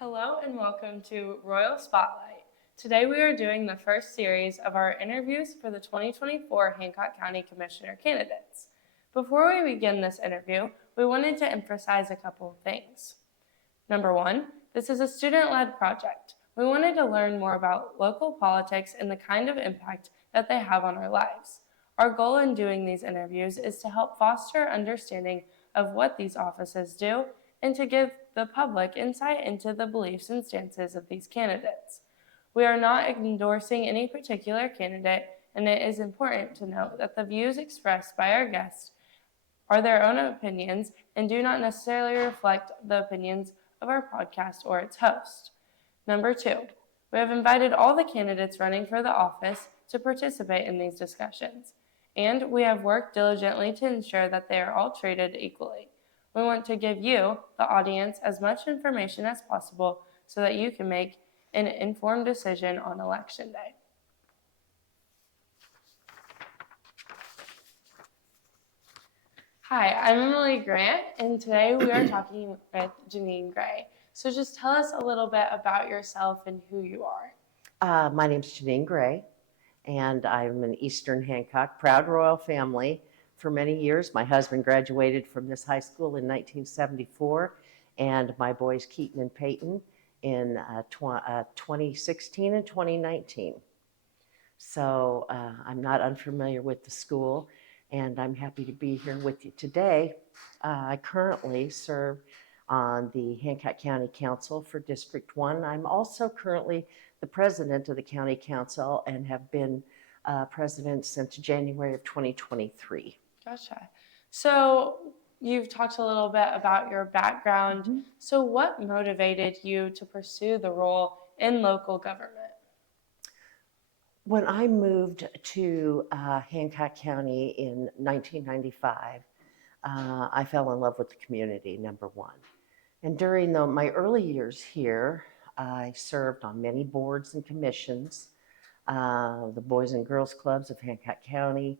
Hello and welcome to Royal Spotlight. Today we are doing the first series of our interviews for the 2024 Hancock County Commissioner Candidates. Before we begin this interview, we wanted to emphasize a couple of things. Number one, this is a student-led project. We wanted to learn more about local politics and the kind of impact that they have on our lives. Our goal in doing these interviews is to help foster understanding of what these offices do and to give the public insight into the beliefs and stances of these candidates. We are not endorsing any particular candidate, and it is important to note that the views expressed by our guests are their own opinions and do not necessarily reflect the opinions of our podcast or its host. Number two, we have invited all the candidates running for the office to participate in these discussions, and we have worked diligently to ensure that they are all treated equally. We want to give you, the audience, as much information as possible so that you can make an informed decision on Election Day. Hi, I'm Emily Grant, and today we are talking with Jeannine Gray. So just tell us a little bit about yourself and who you are. My name's Jeannine Gray, and I'm an Eastern Hancock, proud royal family. For many years, my husband graduated from this high school in 1974, and my boys Keaton and Peyton in 2016 and 2019. So I'm not unfamiliar with the school, and I'm happy to be here with you today. I currently serve on the Hancock County Council for District 1. I'm also currently the president of the County Council and have been president since January of 2023. Gotcha. So you've talked a little bit about your background. Mm-hmm. So what motivated you to pursue the role in local government? When I moved to Hancock County in 1995, I fell in love with the community, number one. And during my early years here, I served on many boards and commissions, the Boys and Girls Clubs of Hancock County,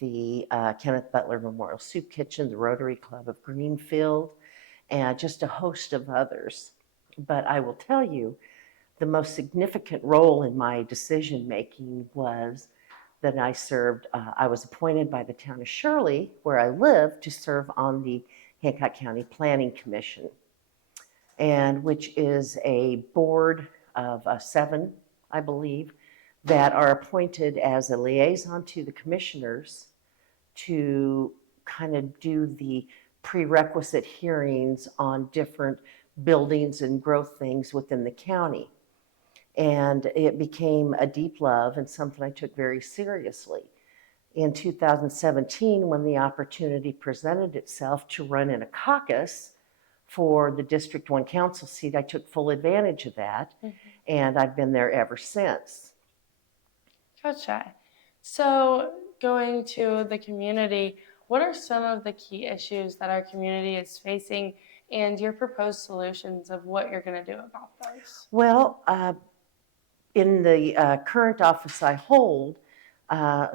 the Kenneth Butler Memorial Soup Kitchen, the Rotary Club of Greenfield, and just a host of others. But I will tell you, the most significant role in my decision-making was that I was appointed by the town of Shirley, where I live, to serve on the Hancock County Planning Commission, and which is a board of 7, I believe, that are appointed as a liaison to the commissioners to kind of do the prerequisite hearings on different buildings and growth things within the county. And it became a deep love and something I took very seriously. In 2017, when the opportunity presented itself to run in a caucus for the District 1 council seat, I took full advantage of that, and I've been there ever since. Gotcha. So going to the community, what are some of the key issues that our community is facing and your proposed solutions of what you're going to do about those? Well, in the current office I hold,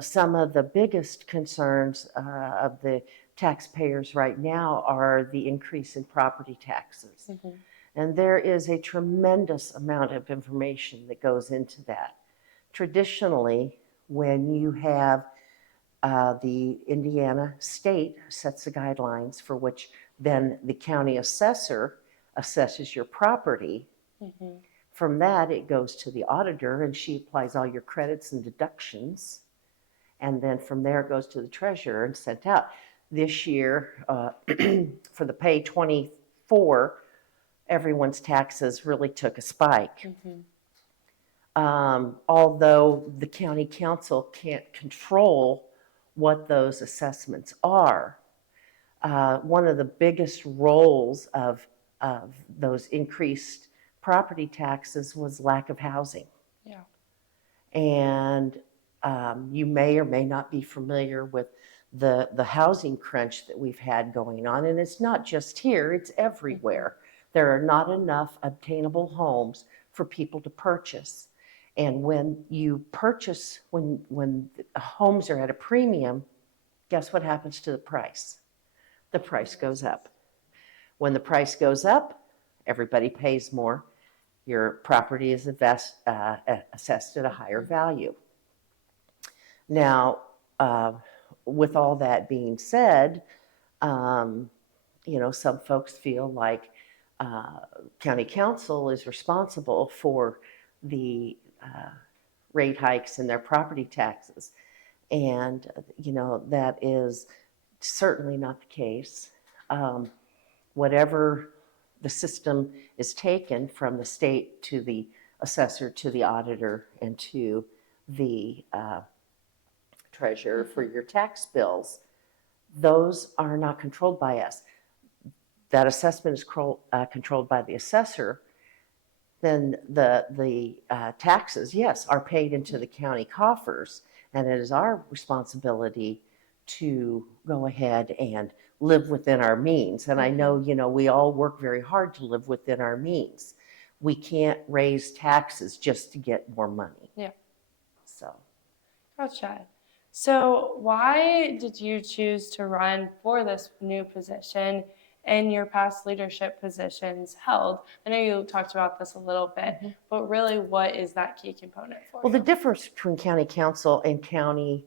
some of the biggest concerns of the taxpayers right now are the increase in property taxes. Mm-hmm. And there is a tremendous amount of information that goes into that. Traditionally, when you have the Indiana state sets the guidelines for which then the county assessor assesses your property. Mm-hmm. From that, it goes to the auditor, and she applies all your credits and deductions. And then from there, it goes to the treasurer and sent out. This year, for the pay 24, everyone's taxes really took a spike. Mm-hmm. Although the county council can't control what those assessments are, one of the biggest roles of those increased property taxes was lack of housing. Yeah. And you may or may not be familiar with the housing crunch that we've had going on. And it's not just here, it's everywhere. There are not enough obtainable homes for people to purchase. And when you purchase, when homes are at a premium, guess what happens to the price? The price goes up. When the price goes up, everybody pays more. your property is assessed at a higher value. Now, with all that being said, some folks feel like county council is responsible for the rate hikes in their property taxes. And, that is certainly not the case. Whatever the system is taken from the state to the assessor to the auditor and to the treasurer for your tax bills, those are not controlled by us. That assessment is controlled by the assessor. Then the taxes, yes, are paid into the county coffers, and it is our responsibility to go ahead and live within our means. And I know, we all work very hard to live within our means. We can't raise taxes just to get more money. Yeah. So. Gotcha. So why did you choose to run for this new position and your past leadership positions held? I know you talked about this a little bit, but really what is that key component for Well, you? the difference between county council and county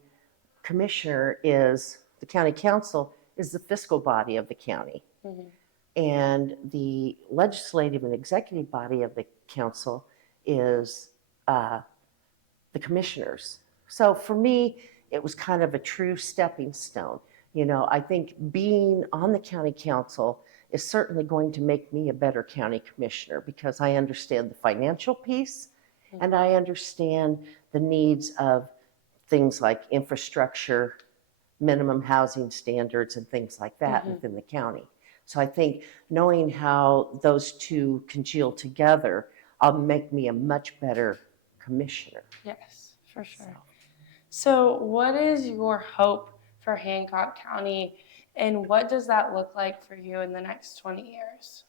commissioner is the county council is the fiscal body of the county. And the legislative and executive body of the council is the commissioners. So for me, it was kind of a true stepping stone. I think being on the county council is certainly going to make me a better county commissioner because I understand the financial piece and I understand the needs of things like infrastructure, minimum housing standards, and things like that within the county. So I think knowing how those two congeal together will make me a much better commissioner. Yes, for sure. So what is your hope for Hancock County, and what does that look like for you in the next 20 years?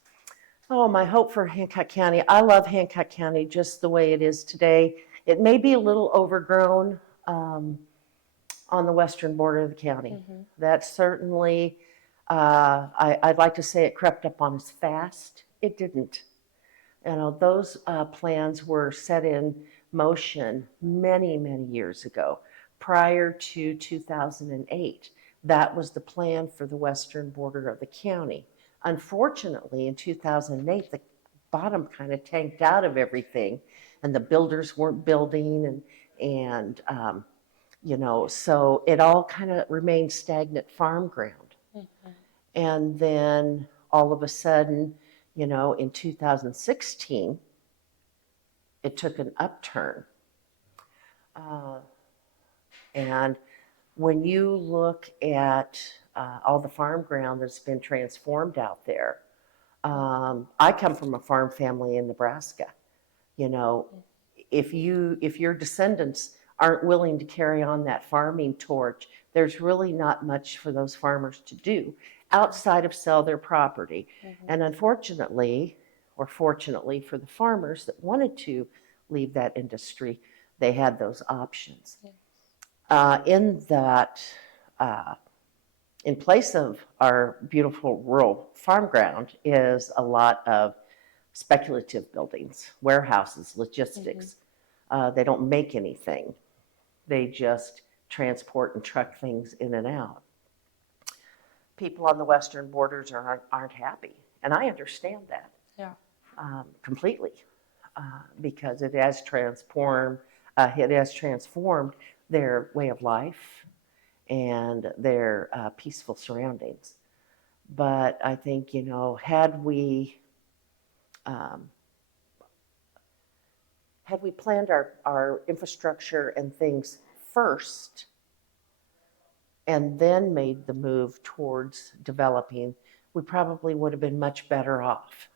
Oh, my hope for Hancock County. I love Hancock County just the way it is today. It may be a little overgrown on the western border of the county. That certainly, I'd like to say it crept up on us fast. It didn't. Those plans were set in motion many, many years ago, prior to 2008. That was the plan for the western border of the county. Unfortunately, in 2008, the bottom kind of tanked out of everything, and the builders weren't building, and so it all kind of remained stagnant farm ground. And then all of a sudden, in 2016, it took an upturn. And when you look at all the farm ground that's been transformed out there, I come from a farm family in Nebraska. If your descendants aren't willing to carry on that farming torch, there's really not much for those farmers to do outside of sell their property. And unfortunately, or fortunately for the farmers that wanted to leave that industry, they had those options. In place of our beautiful rural farm ground is a lot of speculative buildings, warehouses, logistics. They don't make anything. They just transport and truck things in and out. People on the western borders aren't happy, and I understand that. Completely, because it has transformed their way of life and their peaceful surroundings. But I think, had we planned our infrastructure and things first and then made the move towards developing, we probably would have been much better off.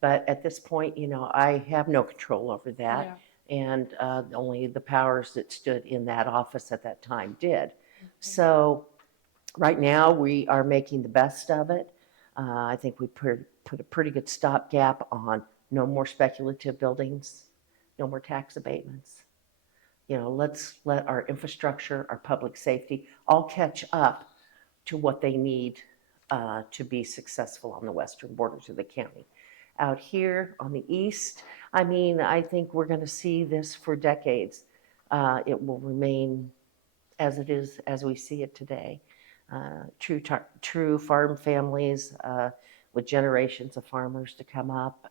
But at this point, I have no control over that. And only the powers that stood in that office at that time did. So right now we are making the best of it. I think we put a pretty good stopgap on no more speculative buildings, no more tax abatements. Let's let our infrastructure, our public safety, all catch up to what they need to be successful on the western borders of the county. out here on the east. I mean, I think we're going to see this for decades. It will remain as it is, as we see it today. True farm families with generations of farmers to come up.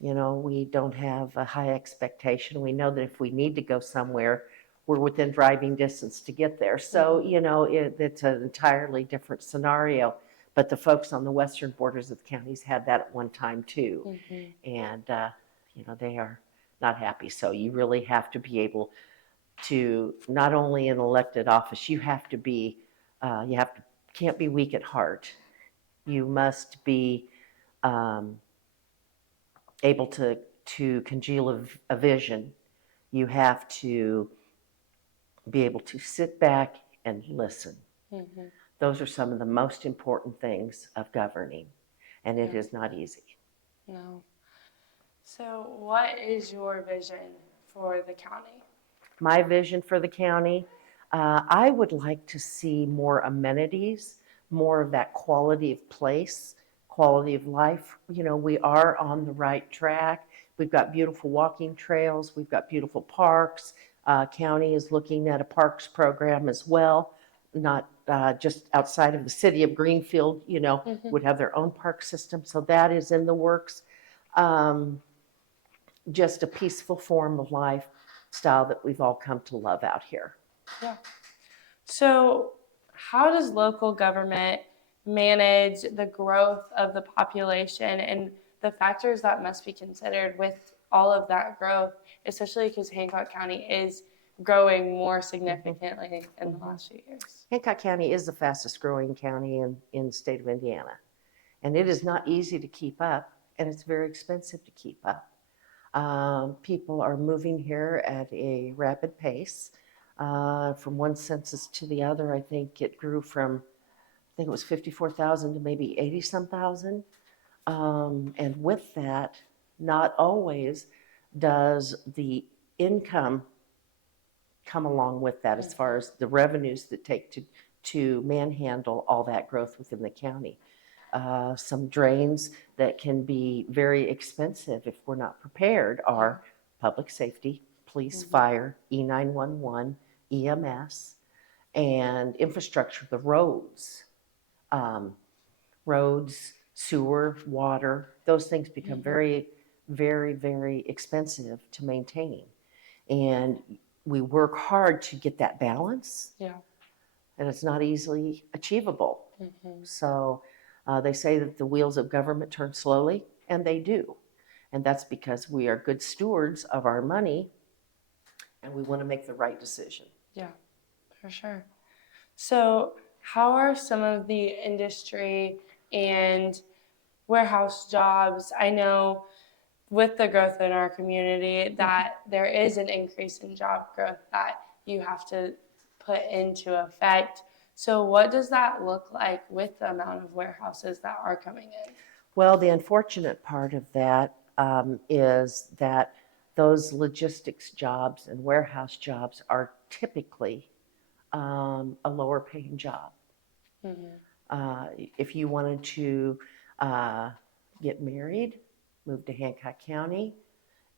We don't have a high expectation. We know that if we need to go somewhere, we're within driving distance to get there. So, it's an entirely different scenario. But the folks on the western borders of the counties had that at one time too. And, they are not happy. So you really have to be able to, not only in elected office, you have to be, can't be weak at heart. You must be able to congeal a vision. You have to be able to sit back and listen. Those are some of the most important things of governing, and it is not easy. No. So what is your vision for the county? My vision for the county, I would like to see more amenities, more of that quality of place, quality of life. We are on the right track. We've got beautiful walking trails. We've got beautiful parks. County is looking at a parks program as well, not just outside of the city of Greenfield, would have their own park system. So that is in the works. Just a peaceful form of lifestyle that we've all come to love out here. Yeah. So how does local government manage the growth of the population and the factors that must be considered with all of that growth, especially because Hancock County is growing more significantly in the last few years? Hancock County is the fastest growing county in the state of Indiana. And it is not easy to keep up, and it's very expensive to keep up. People are moving here at a rapid pace. From one census to the other, I think it grew from, I think it was 54,000 to maybe 80-some thousand. And with that, not always does the income come along with that as far as the revenues that take to manhandle all that growth within the county. Some drains that can be very expensive if we're not prepared are public safety, police, fire, E911, EMS, and infrastructure, the roads. Roads, sewer, water, those things become very, very, very expensive to maintain. And we work hard to get that balance. Yeah. And it's not easily achievable. So they say that the wheels of government turn slowly, and they do. And that's because we are good stewards of our money, and we want to make the right decision. Yeah, for sure. So how are some of the industry and warehouse jobs? I know with the growth in our community that there is an increase in job growth that you have to put into effect. So what does that look like with the amount of warehouses that are coming in? Well, the unfortunate part of that is that those logistics jobs and warehouse jobs are typically a lower paying job. If you wanted to get married, move to Hancock County,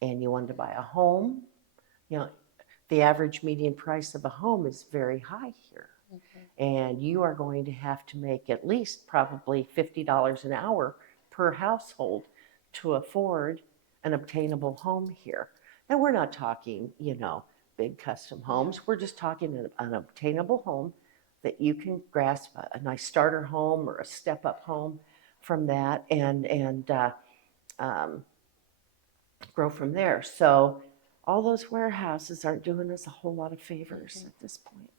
and you wanted to buy a home, the average median price of a home is very high here. And you are going to have to make at least probably $50 an hour per household to afford an obtainable home here. And we're not talking, big custom homes. We're just talking an obtainable home that you can grasp a nice starter home or a step-up home from that and grow from there. So all those warehouses aren't doing us a whole lot of favors at this point.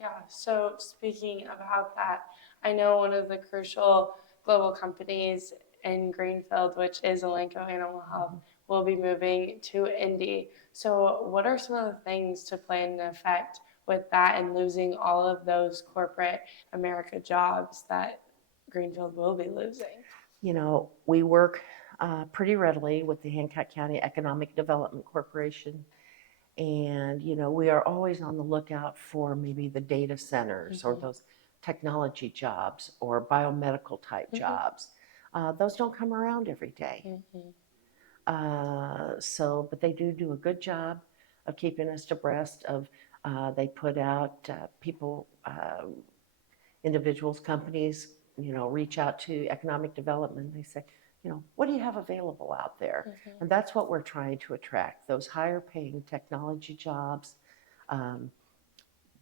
Yeah, so speaking about that, I know one of the crucial global companies in Greenfield, which is Elanco Animal Health, will be moving to Indy. So what are some of the things to play in effect with that and losing all of those corporate America jobs that Greenfield will be losing? We work pretty readily with the Hancock County Economic Development Corporation. And, we are always on the lookout for maybe the data centers or those technology jobs or biomedical type jobs. those don't come around every day. Mhm. But they do a good job of keeping us abreast of, they put out, individuals, companies, reach out to economic development. They say, what do you have available out there? Mhm. And that's what we're trying to attract, those higher paying technology jobs,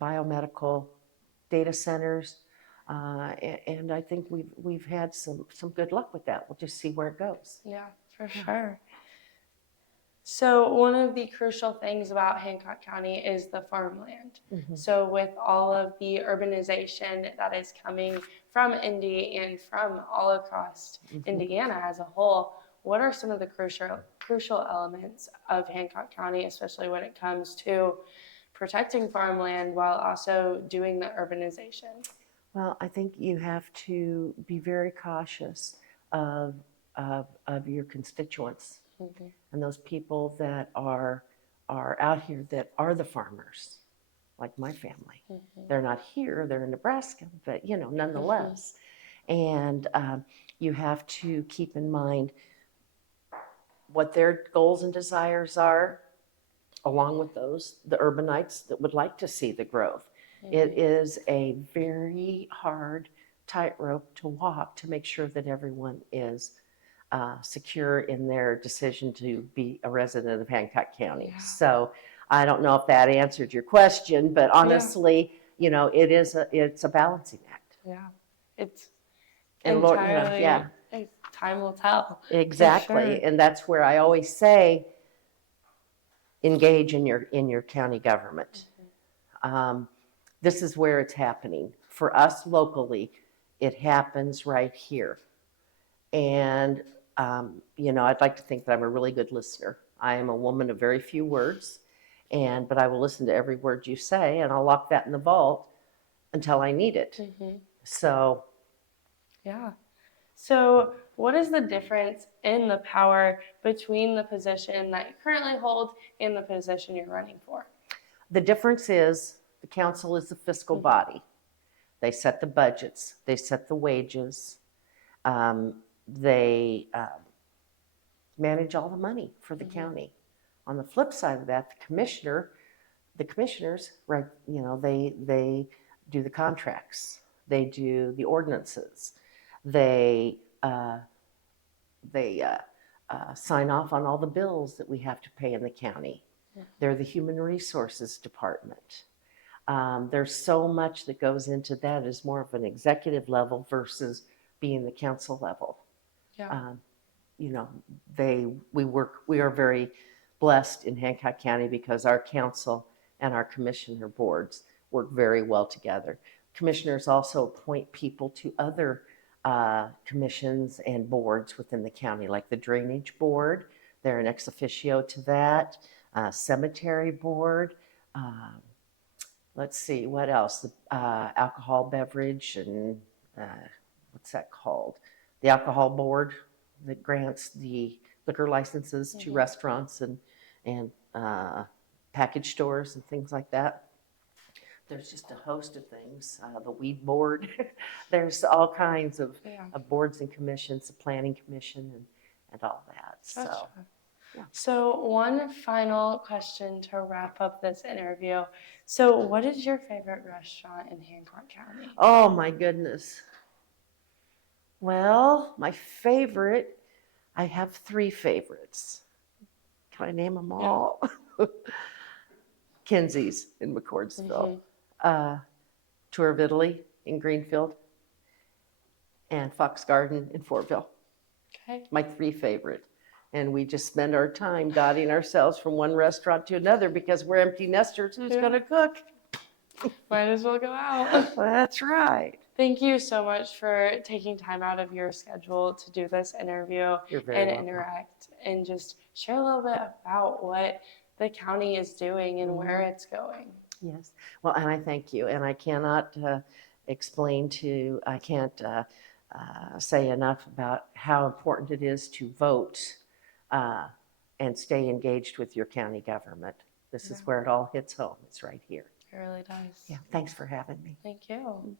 biomedical data centers. And I think we've had some good luck with that. We'll just see where it goes. Yeah, for sure. So one of the crucial things about Hancock County is the farmland. Mhm. So with all of the urbanization that is coming from Indy and from all across Indiana as a whole, what are some of the crucial elements of Hancock County, especially when it comes to protecting farmland while also doing the urbanization? Well, I think you have to be very cautious of, of your constituents Mm-hmm. and those people that are out here that are the farmers, like my family. Mm-hmm. They're not here, they're in Nebraska, but nonetheless. And you have to keep in mind what their goals and desires are, along with those, the urbanites that would like to see the growth. It is a very hard tightrope to walk to make sure that everyone is secure in their decision to be a resident of Hancock County. Yeah. So I don't know if that answered your question, but honestly, it's a balancing act. Yeah, it's And entirely, time will tell. exactly. Sure. And that's where I always say, engage in your county government. This is where it's happening. For us locally, it happens right here. And, I'd like to think that I'm a really good listener. I am a woman of very few words, but I will listen to every word you say, and I'll lock that in the vault until I need it. So. Yeah. So what is the difference in the power between the position that you currently hold and the position you're running for? The difference is the council is the fiscal body. They set the budgets, they set the wages, they manage all the money for the county. On the flip side of that, the commissioners, right? They do the contracts, they do the ordinances, they sign off on all the bills that we have to pay in the county. They're the human resources department. There's so much that goes into that as more of an executive level versus being the council level. Yeah. We are very blessed in Hancock County because our council and our commissioner boards work very well together. Commissioners also appoint people to other commissions and boards within the county, like the Drainage Board. They're an ex officio to that. Cemetery Board. Let's see, what else? The alcohol beverage and what's that called? The alcohol board that grants the liquor licenses to restaurants and package stores and things like that. There's just a host of things. The weed board. There's all kinds of boards and commissions, the planning commission and all that. Gotcha. Yeah. So one final question to wrap up this interview. So what is your favorite restaurant in Hancock County? Oh my goodness. Well, my favorite, I have 3 favorites. Can I name them all? Kenzie's in McCordsville, Tour of Italy in Greenfield, and Fox Garden in Fortville. Okay. My 3 favorite. And we just spend our time dotting ourselves from one restaurant to another because we're empty nesters. Who's going to cook? Might as well go out. That's right. Thank you so much for taking time out of your schedule to do this interview and interact and just share a little bit about what the county is doing and where it's going. Yes. Well, and I thank you. And I cannot I can't say enough about how important it is to vote and stay engaged with your county government. This is where it all hits home. It's right here. It really does. Yeah. Thanks for having me. Thank you.